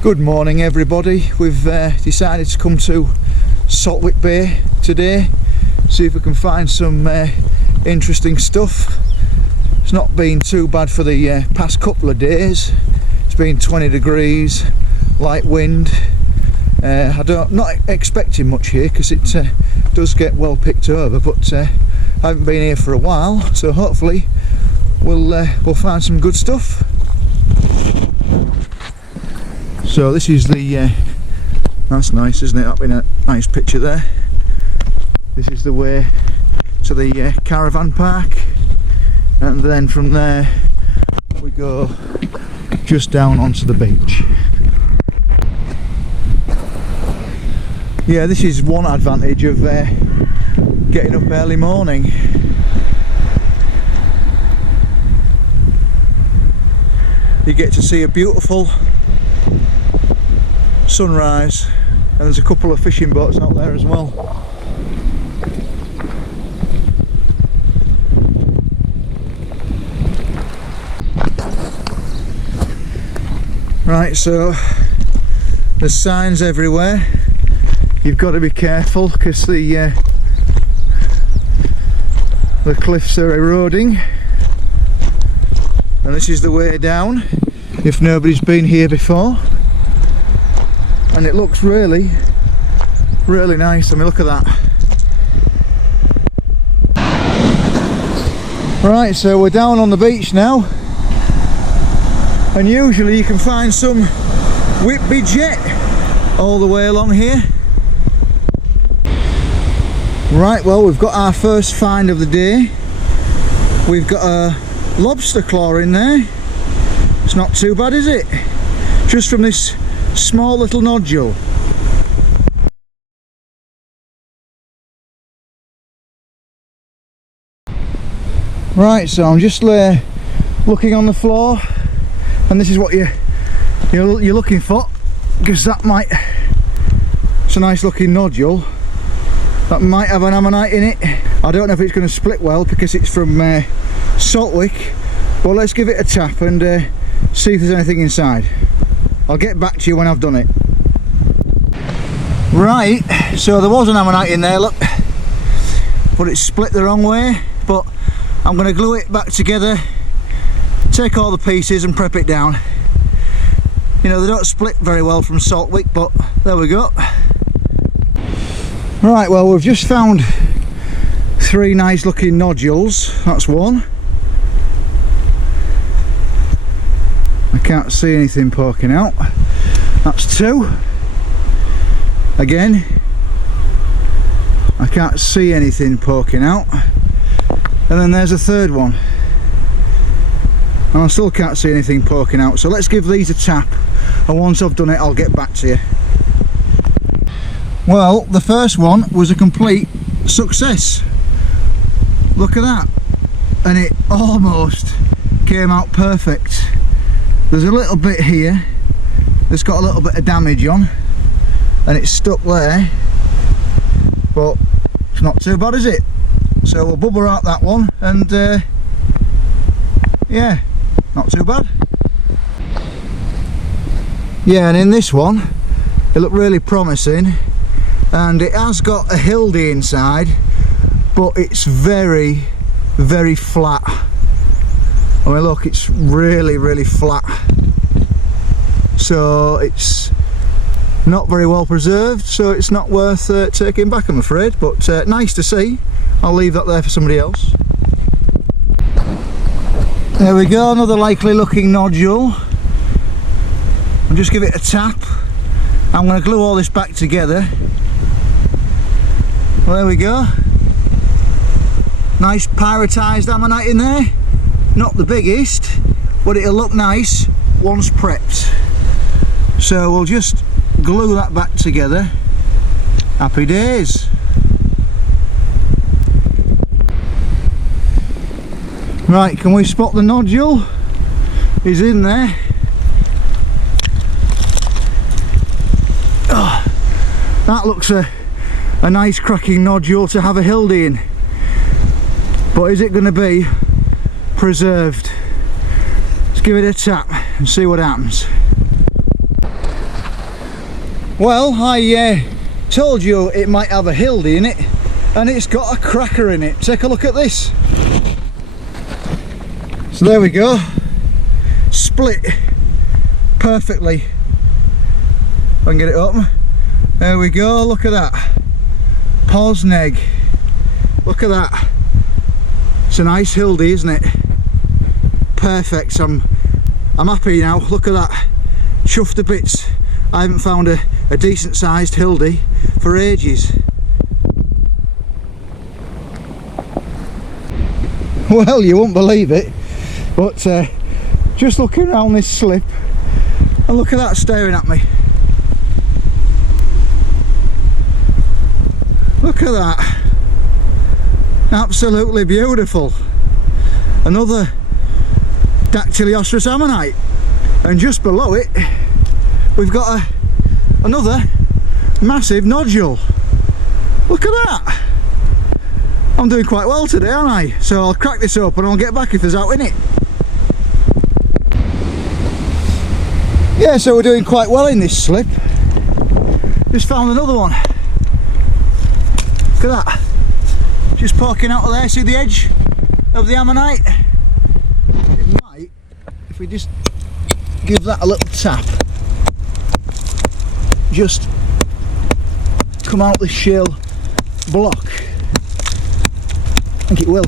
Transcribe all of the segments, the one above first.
Good morning everybody. We've decided to come to Saltwick Bay today, see if we can find some interesting stuff. It's not been too bad for the past couple of days. It's been 20 degrees, light wind. Not expecting much here because it does get well picked over, but I haven't been here for a while, so hopefully we'll find some good stuff. So this is the that's nice, isn't it? That'd been a nice picture there. This is the way to the caravan park, and then from there we go just down onto the beach. Yeah, this is one advantage of getting up early morning. You get to see a beautiful sunrise, and there's a couple of fishing boats out there as well. Right, so there's signs everywhere. You've got to be careful because the cliffs are eroding, and this is the way down if nobody's been here before. And it looks really nice. I mean, look at that. Right, so we're down on the beach now, and usually you can find some Whitby jet all the way along here. Right, well, we've got our first find of the day. We've got a lobster claw in there. It's not too bad, is it? Just from this small little nodule. Right, so I'm just looking on the floor, and this is what you're looking for, because that might, it's a nice looking nodule that might have an ammonite in it. I don't know if it's going to split well because it's from Saltwick, but let's give it a tap and see if there's anything inside. I'll get back to you when I've done it. Right, so there was an ammonite in there, look, but it's split the wrong way. But I'm going to glue it back together, take all the pieces and prep it down. You know, they don't split very well from Saltwick, but there we go. Right, well, we've just found three nice looking nodules. That's one. I can't see anything poking out. That's two. Again, I can't see anything poking out. And then there's a third one, and I still can't see anything poking out. So let's give these a tap, and once I've done it I'll get back to you. Well, the first one was a complete success. Look at that, and it almost came out perfect. There's a little bit here that's got a little bit of damage on, and it's stuck there, but it's not too bad, is it? So we'll bubble out that one, and yeah, not too bad. Yeah, and in this one it looked really promising, and it has got a hildy inside, but it's very flat. I mean, look, it's really flat, so it's not very well preserved, so it's not worth taking back, I'm afraid, but nice to see. I'll leave that there for somebody else. There we go, another likely looking nodule. I'll just give it a tap. I'm going to glue all this back together. Well, there we go. Nice pyrotised ammonite in there. Not the biggest, but it'll look nice once prepped. So we'll just glue that back together. Happy days. Right, can we spot the nodule? He's in there. Oh, that looks a nice cracking nodule to have a hildy in, but is it going to be preserved? Let's give it a tap and see what happens. Well, I told you it might have a hildy in it, and it's got a cracker in it. Take a look at this. So there we go, split perfectly. If I can get it open. There we go, look at that. Posneg. Look at that. It's a nice hildy, isn't it? Perfect. I'm happy now. Look at that. Chuffed to bits. I haven't found a decent sized hildy for ages. Well, you won't believe it, but just looking around this slip, and look at that staring at me. Look at that. Absolutely beautiful. Another Dactyliostrus ammonite, and just below it we've got another massive nodule. Look at that. I'm doing quite well today, aren't I? So I'll crack this open and I'll get back if there's out in it. Yeah, so we're doing quite well in this slip. Just found another one. Look at that. Just poking out of there. See the edge of the ammonite? It might, if we just give that a little tap, just come out the shell block. I think it will.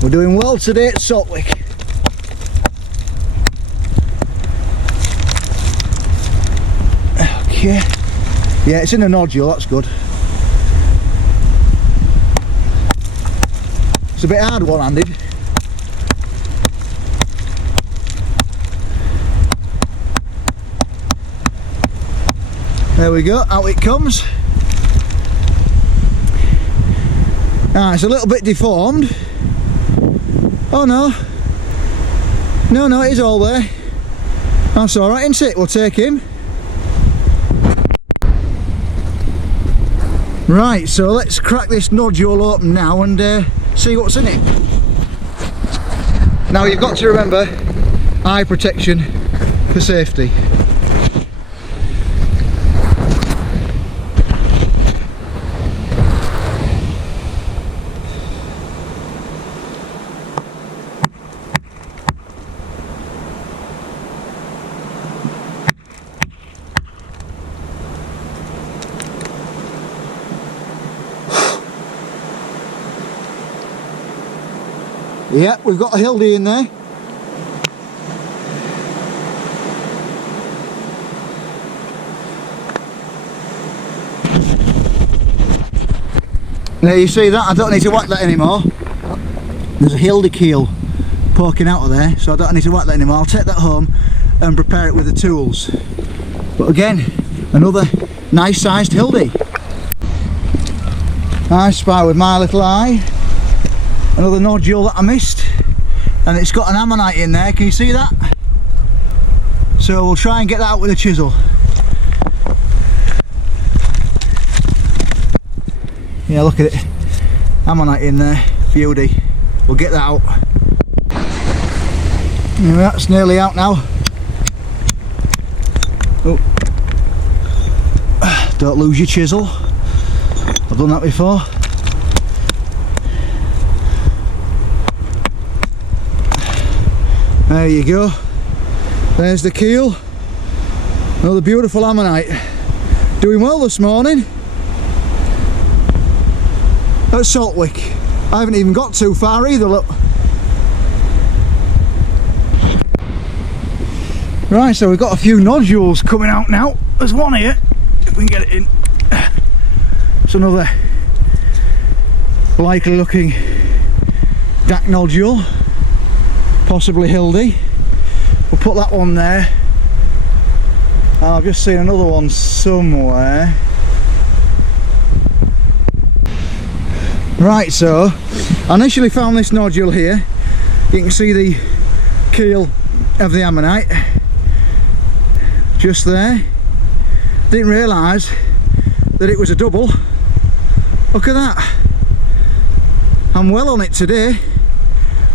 We're doing well today at Saltwick. Okay. Yeah, it's in a nodule, that's good. It's a bit hard one-handed. There we go, out it comes. Ah, it's a little bit deformed. Oh no. No, it is all there. That's alright, isn't it? We'll take him. Right, so let's crack this nodule open now and see what's in it. Now you've got to remember, eye protection for safety. Yeah, we've got a hildy in there. Now you see that? I don't need to whack that anymore. There's a hildy keel poking out of there, so I don't need to whack that anymore. I'll take that home and prepare it with the tools. But again, another nice sized hildy. I spy with my little eye another nodule that I missed, and it's got an ammonite in there. Can you see that? So we'll try and get that out with a chisel. Yeah, look at it, ammonite in there, beauty. We'll get that out. Yeah, that's nearly out now. Oh, don't lose your chisel. I've done that before. There you go. There's the keel. Another beautiful ammonite. Doing well this morning at Saltwick. I haven't even got too far either, look. Right, so we've got a few nodules coming out now. There's one here, if we can get it in. It's another likely looking Dac nodule, possibly hildy. We'll put that one there. And I've just seen another one somewhere. Right, so I initially found this nodule here. You can see the keel of the ammonite just there. Didn't realise that it was a double. Look at that. I'm well on it today.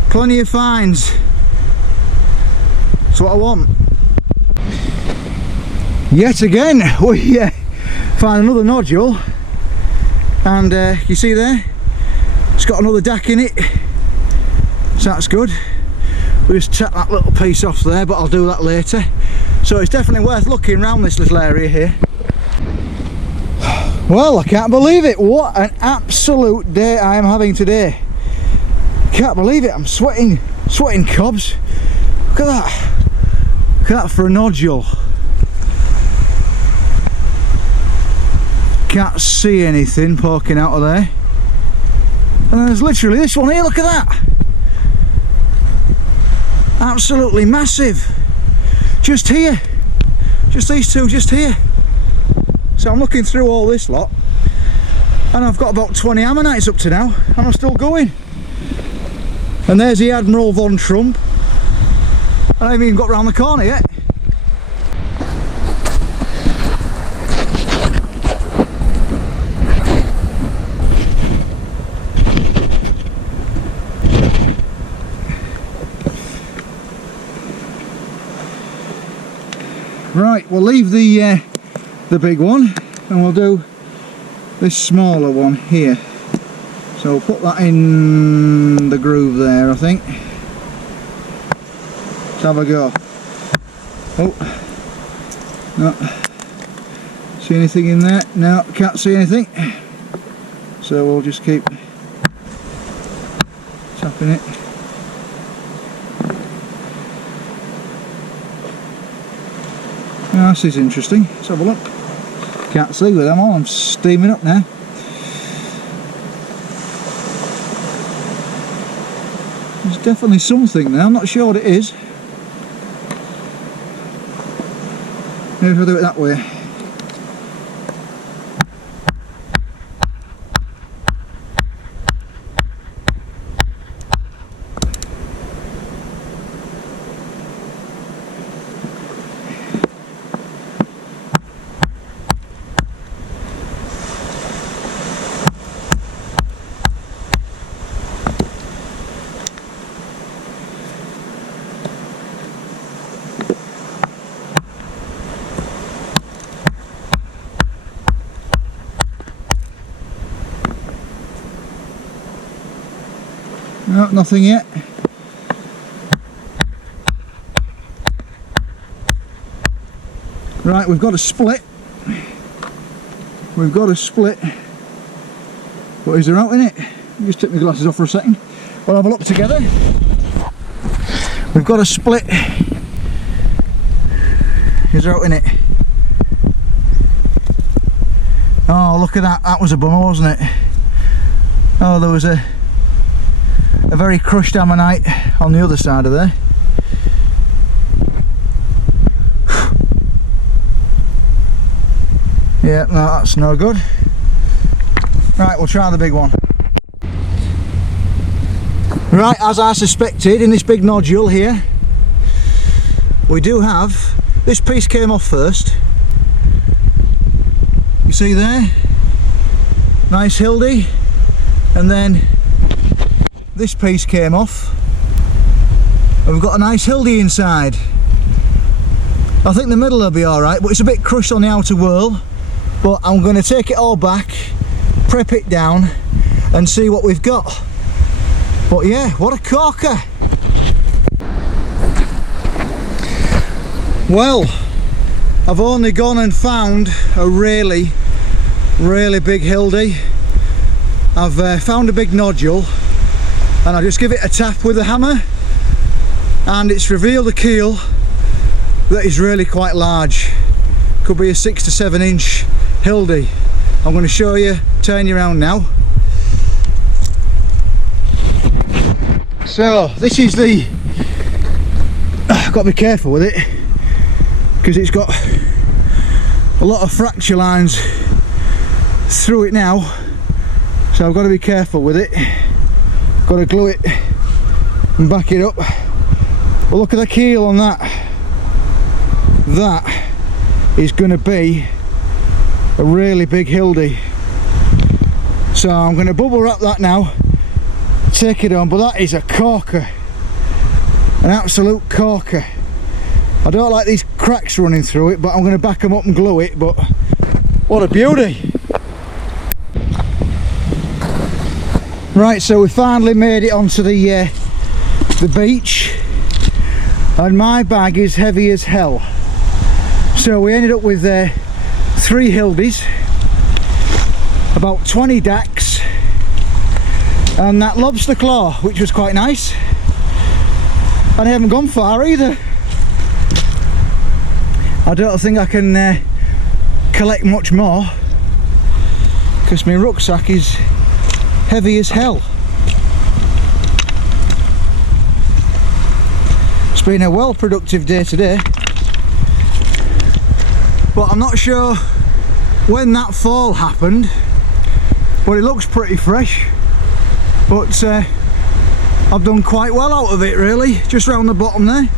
Plenty of finds. That's what I want. Yet again, we find another nodule, and you see there, it's got another dack in it, so that's good. We just tap that little piece off there, but I'll do that later. So it's definitely worth looking around this little area here. Well, I can't believe it. What an absolute day I am having today. Can't believe it. I'm sweating cobs. Look at that. Look at that for a nodule. Can't see anything poking out of there. And then there's literally this one here. Look at that. Absolutely massive. Just here. Just these two just here. So I'm looking through all this lot, and I've got about 20 ammonites up to now, and I'm still going. And there's the Admiral von Trump. I haven't even got round the corner yet. Right, we'll leave the big one, and we'll do this smaller one here. So we'll put that in the groove there, I think. Let's have a go. Oh, no. See anything in there? No, can't see anything. So we'll just keep tapping it. Oh, this is interesting. Let's have a look. Can't see with them all. I'm steaming up now. There's definitely something there. I'm not sure what it is. Maybe if I do it that way. No, nothing yet. Right, we've got a split. We've got a split. What is there out in it? Just take my glasses off for a second. We'll have a look together. We've got a split. Is there out in it? Oh, look at that. That was a bummer, wasn't it? Oh, there was a very crushed ammonite on the other side of there. Yeah, no, that's no good. Right, we'll try the big one. Right, as I suspected, in this big nodule here, we do have, this piece came off first. You see there? Nice hildy. And then this piece came off, and we've got a nice hildy inside. I think the middle will be alright, but it's a bit crushed on the outer whorl. But I'm going to take it all back, prep it down, and see what we've got. But yeah, what a corker! Well, I've only gone and found a really big hildy. I've found a big nodule, and I just give it a tap with the hammer, and it's revealed a keel that is really quite large. Could be a 6 to 7 inch hildy. I'm going to show you, turn you around now. So this is the, I've got to be careful with it because it's got a lot of fracture lines through it now, so I've got to be careful with it. Got to glue it and back it up. Well, look at the keel on that. That is going to be a really big hildy. So I'm going to bubble wrap that now, take it on. But that is a corker, an absolute corker. I don't like these cracks running through it, but I'm going to back them up and glue it. But what a beauty. Right, so we finally made it onto the beach, and my bag is heavy as hell. So we ended up with 3 Hildies, about 20 dacks, and that lobster claw, which was quite nice. And I haven't gone far either. I don't think I can collect much more, because my rucksack is heavy as hell. It's been a well productive day today, but I'm not sure when that fall happened, but it looks pretty fresh. But I've done quite well out of it, really, just round the bottom there.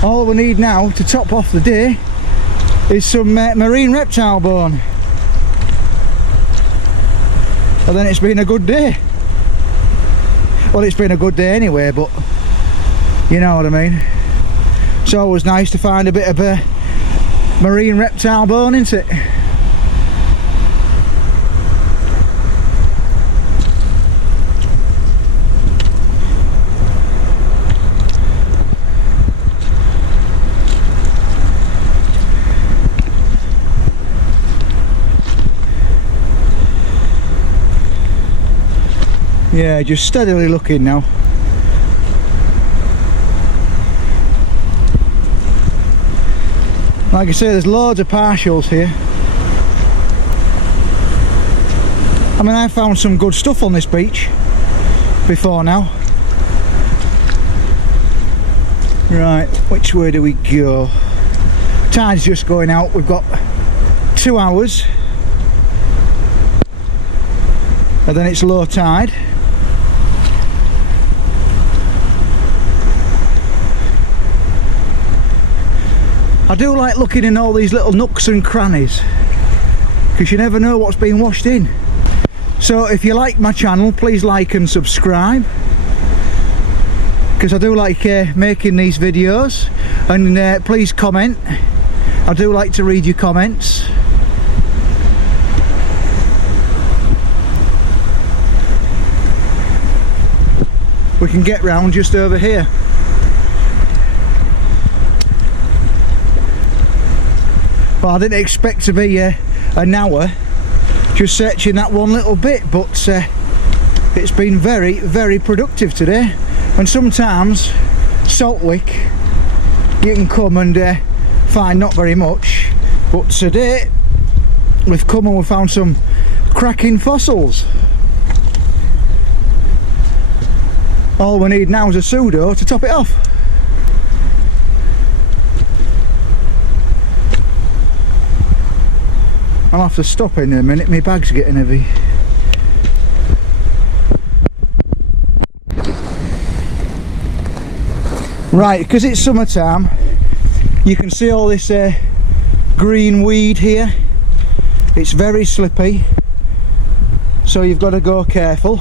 All we need now to top off the day is some marine reptile bone, and then it's been a good day. Well, it's been a good day anyway, but you know what I mean. It's always nice to find a bit of a marine reptile bone, isn't it? Yeah, just steadily looking now. Like I say, there's loads of partials here. I mean, I found some good stuff on this beach before now. Right, which way do we go? Tide's just going out. We've got 2 hours, and then it's low tide. I do like looking in all these little nooks and crannies, because you never know what's being washed in. So if you like my channel, please like and subscribe, because I do like making these videos. And please comment. I do like to read your comments. We can get round just over here. But I didn't expect to be an hour just searching that one little bit, but it's been very, very productive today. And sometimes Saltwick you can come and find not very much, but today we've come and we've found some cracking fossils. All we need now is a pseudo to top it off. I'll have to stop in a minute, my bag's getting heavy. Right, because it's summertime, you can see all this green weed here. It's very slippy, so you've got to go careful.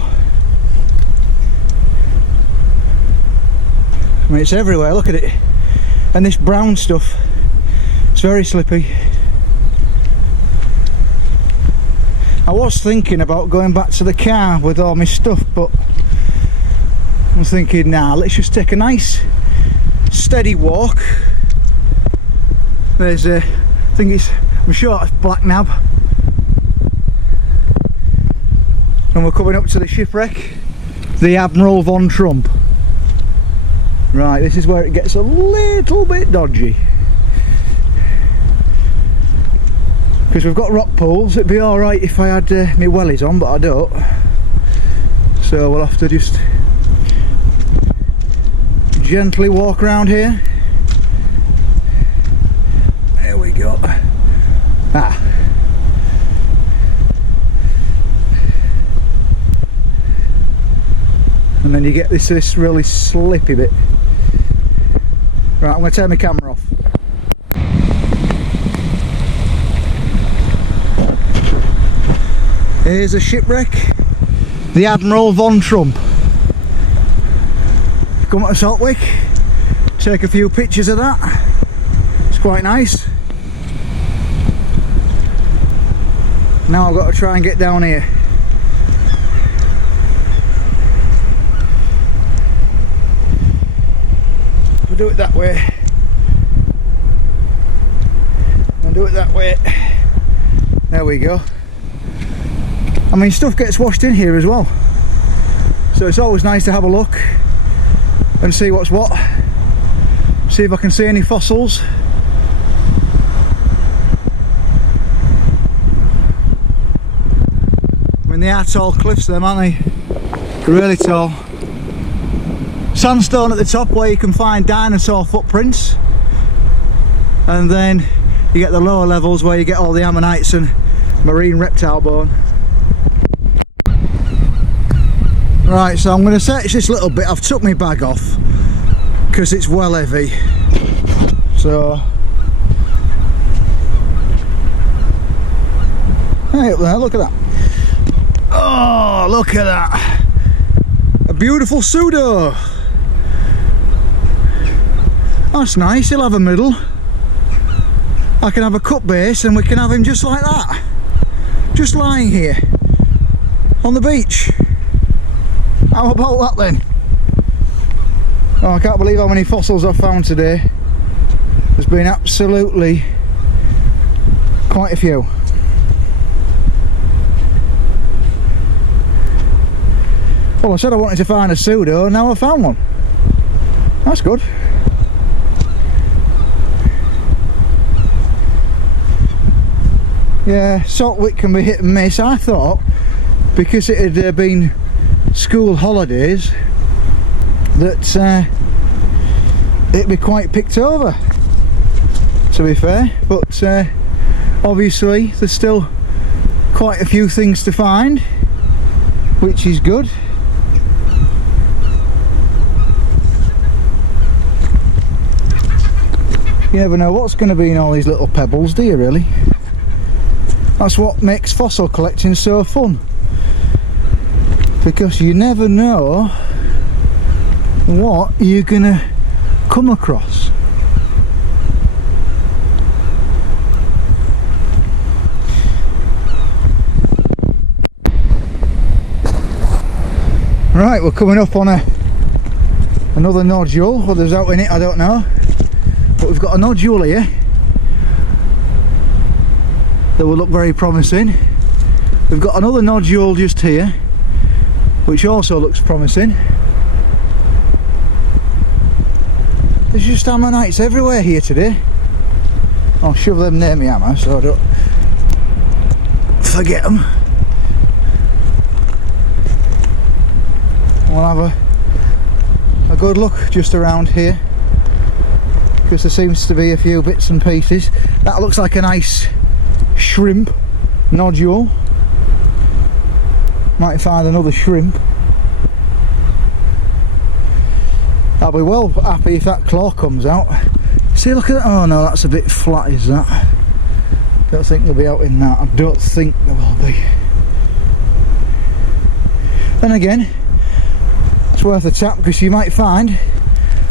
I mean, it's everywhere, look at it. And this brown stuff, it's very slippy. I was thinking about going back to the car with all my stuff, but I'm thinking, nah, let's just take a nice steady walk. There's a, I think it's, I'm sure it's Black Nab, and we're coming up to the shipwreck, the Admiral von Trump. Right, this is where it gets a little bit dodgy, because we've got rock pools. It'd be alright if I had my wellies on, but I don't, so we'll have to just gently walk around here. There we go. Ah. And then you get this really slippy bit. Right, I'm going to turn my camera off. Here's a shipwreck, the Admiral von Trump. come to Saltwick, take a few pictures of that. It's quite nice. Now I've got to try and get down here. We'll do it that way. I'll do it that way. There we go. I mean, stuff gets washed in here as well, so it's always nice to have a look and see what's what. See if I can see any fossils. I mean, they are tall cliffs, them, aren't they? Really tall. Sandstone at the top where you can find dinosaur footprints, and then you get the lower levels where you get all the ammonites and marine reptile bone. Right, so I'm going to search this little bit. I've took my bag off because it's well heavy. So, hey up there, look at that. Oh, look at that. A beautiful pseudo. That's nice, he'll have a middle. I can have a cut base and we can have him just like that. Just lying here on the beach. How about that then? Oh, I can't believe how many fossils I've found today. There's been absolutely quite a few. Well, I said I wanted to find a pseudo, now I found one. That's good. Yeah, Saltwick can be hit and miss. I thought because it had been school holidays that it'd be quite picked over, to be fair, but obviously there's still quite a few things to find, which is good. You never know what's going to be in all these little pebbles, do you really? That's what makes fossil collecting so fun, because you never know what you're gonna come across. Right, we're coming up on another nodule. What there's out in it, I don't know, but we've got a nodule here that will look very promising. We've got another nodule just here which also looks promising. There's just ammonites everywhere here today. I'll shove them near me hammer so I don't forget them. We'll have a good look just around here, because there seems to be a few bits and pieces. That looks like a nice shrimp nodule. Might find another shrimp. I'll be well happy if that claw comes out. See, look at that. Oh no, that's a bit flat, is that? Don't think they'll be out in that. I don't think there will be. Then again, it's worth a tap, because you might find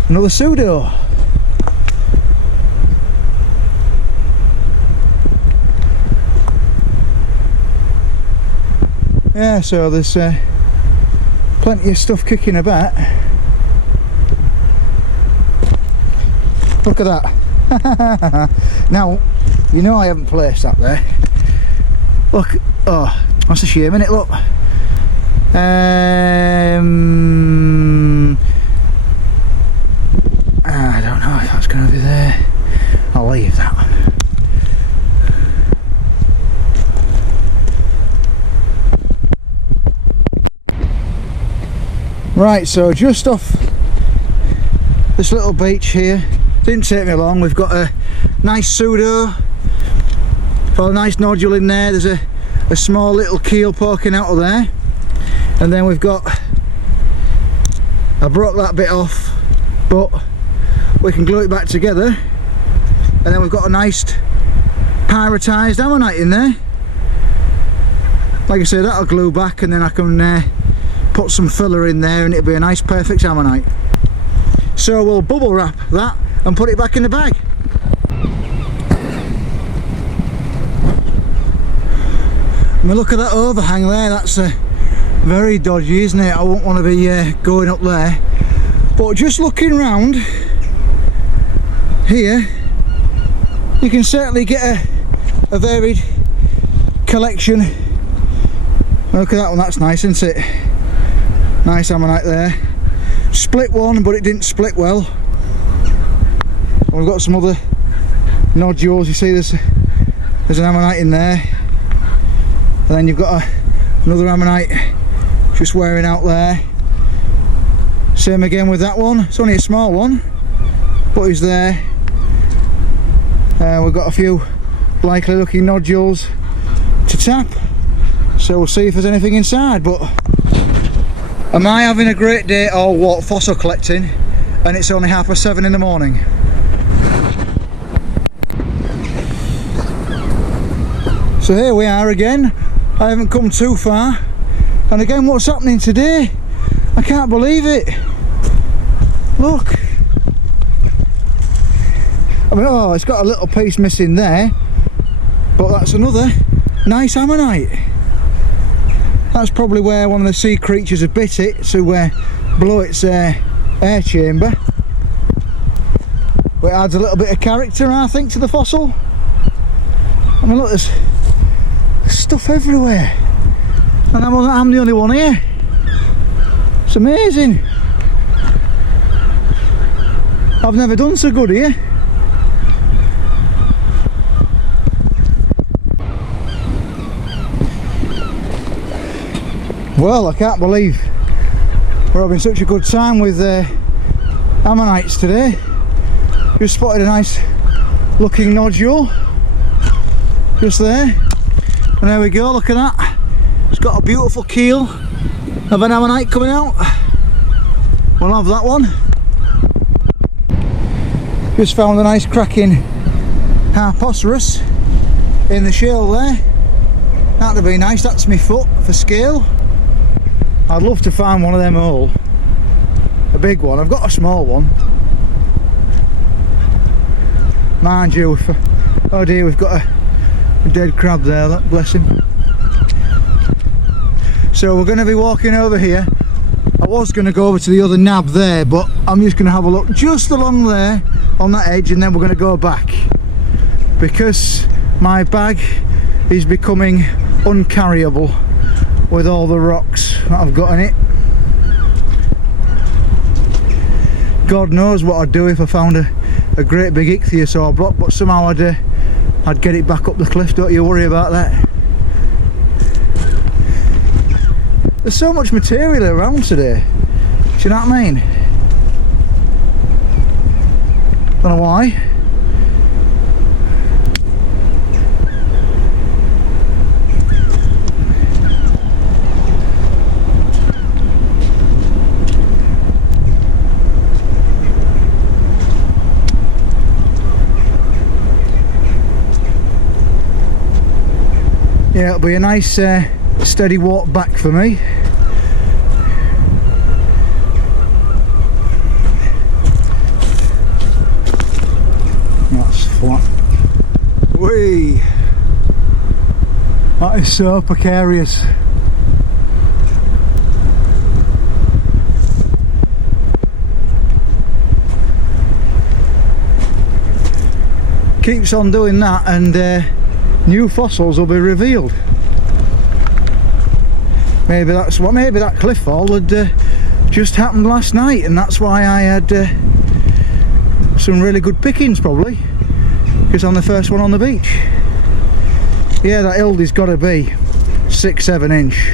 another pseudo. Yeah, so there's plenty of stuff kicking about. Look at that. Now, you know I haven't placed that there. Look, oh, that's a shame, innit? Look. I don't know if that's going to be there. I'll leave that. Right, so just off this little beach here, didn't take me long, we've got a nice pseudo, got a nice nodule in there. There's a small little keel poking out of there, and then we've got, I broke that bit off, but we can glue it back together, and then we've got a nice pyrotised ammonite in there. Like I said, that'll glue back, and then I can put some filler in there and it'll be a nice perfect ammonite. So we'll bubble wrap that and put it back in the bag. I mean, look at that overhang there, that's very dodgy, isn't it? I wouldn't want to be going up there. But just looking round here, you can certainly get a varied collection. Look at that one, that's nice, isn't it? Nice ammonite there. Split one, but it didn't split well. We've got some other nodules. You see there's an ammonite in there. And then you've got another ammonite just wearing out there. Same again with that one. It's only a small one, but he's there. We've got a few likely looking nodules to tap, so we'll see if there's anything inside. But am I having a great day or what, fossil collecting, and it's only 7:30 in the morning? So here we are again. I haven't come too far, and again, what's happening today? I can't believe it. Look, I mean, oh, it's got a little piece missing there, but that's another nice ammonite. That's probably where one of the sea creatures have bit it to blow its air chamber. But it adds a little bit of character, I think, to the fossil. I mean, look, there's stuff everywhere, and I'm the only one here. It's amazing. I've never done so good here. Well, I can't believe we're having such a good time with ammonites today. Just spotted a nice looking nodule just there, and there we go, look at that. It's got a beautiful keel of an ammonite coming out. We'll have that one. Just found a nice cracking Harpoceras in the shale there. That'd be nice, that's my foot for scale. I'd love to find one of them all. A big one. I've got a small one. Mind you, oh dear, we've got a dead crab there, that, bless him. So we're going to be walking over here. I was going to go over to the other nab there, but I'm just going to have a look just along there on that edge, and then we're going to go back, because my bag is becoming uncarryable with all the rocks that I've got in it. God knows what I'd do if I found a great big ichthyosaur block, but somehow I'd get it back up the cliff, don't you worry about that. There's so much material around today, do you know what I mean? Don't know why. Yeah, it'll be a nice steady walk back for me. That's flat. Whee! That is so precarious. Keeps on doing that, and new fossils will be revealed. Maybe that's what. Maybe that cliff fall had just happened last night, and that's why I had some really good pickings, probably, because I'm the first one on the beach. Yeah, that Ildy's got to be 6-7 inch.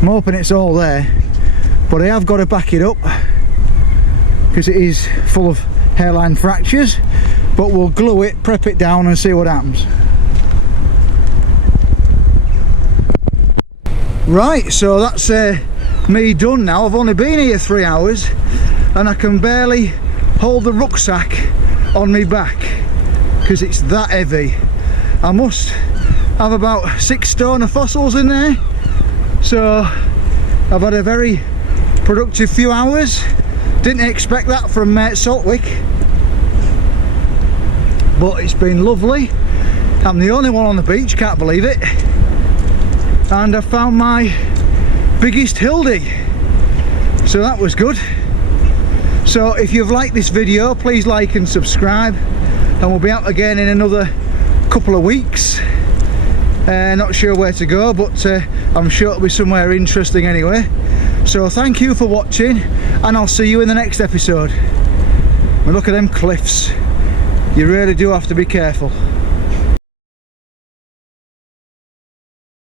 I'm hoping it's all there, but I have got to back it up because it is full of hairline fractures. But we'll glue it, prep it down, and see what happens. Right, so that's me done now. I've only been here 3 hours, and I can barely hold the rucksack on me back because it's that heavy. I must have about 6 stone of fossils in there, so I've had a very productive few hours. Didn't expect that from Saltwick, but it's been lovely. I'm the only one on the beach, can't believe it. And I found my biggest hildy, so that was good. So if you've liked this video, please like and subscribe, and we'll be out again in another couple of weeks. Not sure where to go, but I'm sure it'll be somewhere interesting anyway. So thank you for watching, and I'll see you in the next episode. And look at them cliffs, you really do have to be careful.